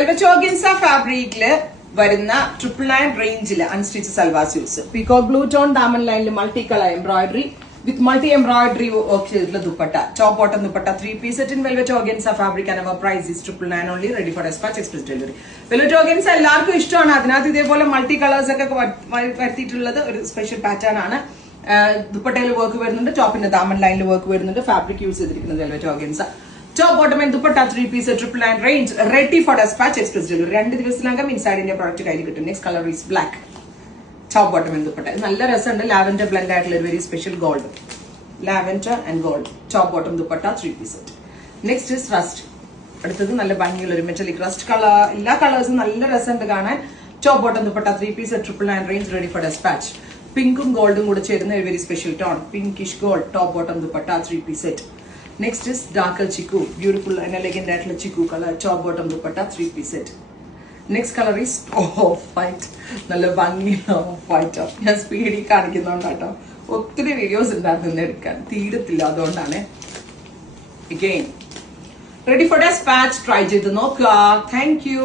Velvet organza fabric വരുന്ന 999 റേഞ്ചില് unstitch salwar suits peacock blue tone diamond ലൈനിൽ multi colour embroidery with multi embroidery work ചെയ്തിട്ടുള്ള dupatta top bottom dupatta 3 piece set in velvet organza fabric and our price is 999 only, ready for dispatch, express delivery. velvet organza എല്ലാവർക്കും ഇഷ്ടമാണ്. അതിനകത്ത് ഇതേപോലെ multi colours ഒക്കെ വരുത്തിയിട്ടുള്ളത് ഒരു special pattern ആണ്. ദുപ്പട്ടയിൽ work വരുന്നുണ്ട്, ടോപ്പിന്റെ ഡയമണ്ട് ലൈനിൽ വർക്ക് വരുന്നുണ്ട്. ഫാബ്രിക് യൂസ് ചെയ്തിരിക്കുന്നത് velvet organza. Top bottom and dupatta 3 piece 999 range, ready for dispatch, express delivery. 2 ദിവസത്തിനകം inside India product കയ്യിൽ കിട്ടും. Next color is black. Top bottom and dupatta. നല്ല രസമുണ്ട്. ലാവൻഡർ ബ്ലെൻഡ് ആയിട്ടുള്ള ഒരു very special gold. Lavender and gold. Top bottom dupatta 3 piece set. Next is rust. അടുത്തത് നല്ല ഭംഗിയുള്ള ഒരു മെറ്റാലിക് റസ്റ്റ് കളർ. എല്ലാ കളേഴ്സും നല്ല രസമുണ്ട് കാണാൻ. Top bottom dupatta 3 piece 999 range, ready for dispatch. പിങ്കും ഗോൾഡും കൂടെ ചേരുന്ന ഒരു very special tone. Pinkish gold. Top bottom dupatta 3 piece set. Next is darker chiku, beautiful and elegant atla chiku color, top bottom dupatta 3 piece set. Next color is white. Nalla bhangi white. ഞാൻ സ്പീഡിൽ കാണിക്കുന്നുണ്ടാട്ടോ. ഒത്തിരി videos ഉണ്ടായിരുന്നു എടുക്കാൻ, തീരത്തില്ല, അതുകൊണ്ടാണ്. Again, ready for dispatch, try ചെയ്ത് നോക്കുക. Thank you.